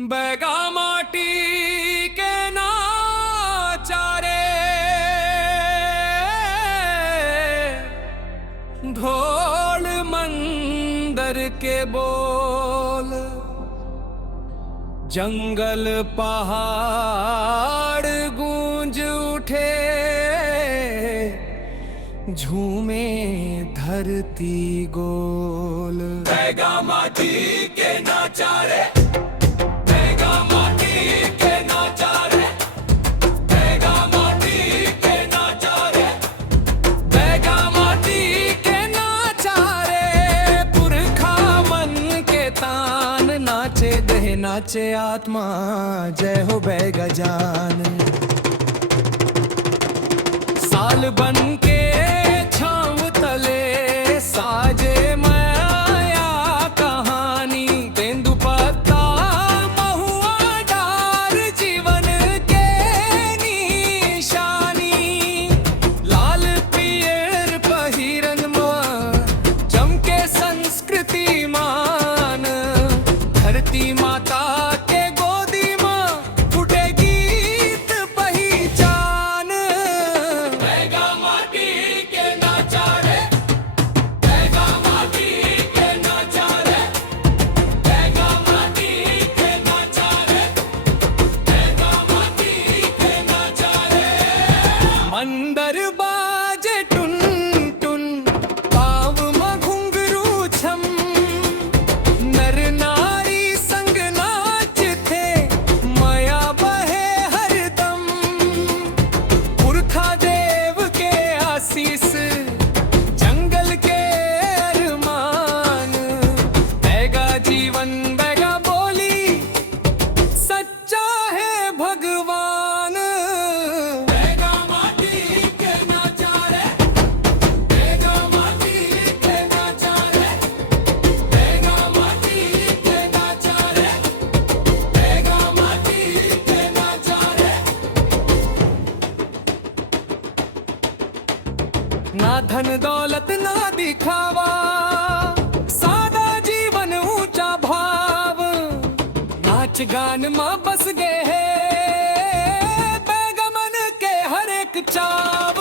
बैगा माटी के नाचारे ढोल मंदर के बोल, जंगल पहाड़ गूंज उठे, झूमे धरती गोल। बैगा माटी के नाचारे, बैगा माटी के नाचारे, बैगा माटी के नाचारे, बैगा माटी के नाचारे। पुरखा मन के तान नाचे दे नाचे आत्मा, जय हो बैगा जान। साल बन के छांव तले साजे माया कहानी, तेंदुपत्ता महुआ डार जीवन के निशानी। लाल पियर पहिरन मां चमके संस्कृति मान, धरती माता के गोदी मां फूटे गीत पहचान। बैगा माटी के नाचारे, बैगा माटी के नाचारे, बैगा माटी के नाचारे, बैगा माटी के नाचारे। मंदर बाजे टुन टुन, पाव में घुंघरू छम, नर नारी संग नाच थे, माया बहे हरदम। पुरखा देव के आशीष, जंगल के अरमान, बैगा जीवन बैगा बोली, सच्चा है भगवान। बैगा माटी के नाचारे, बैगा माटी के नाचारे, बैगा माटी के नाचारे, बैगा माटी के नाचारे। ना धन दौलत ना दिखावा, सादा जीवन ऊंचा भाव, नाच गान मां बस गए है बैगा मन के हर एक चाव।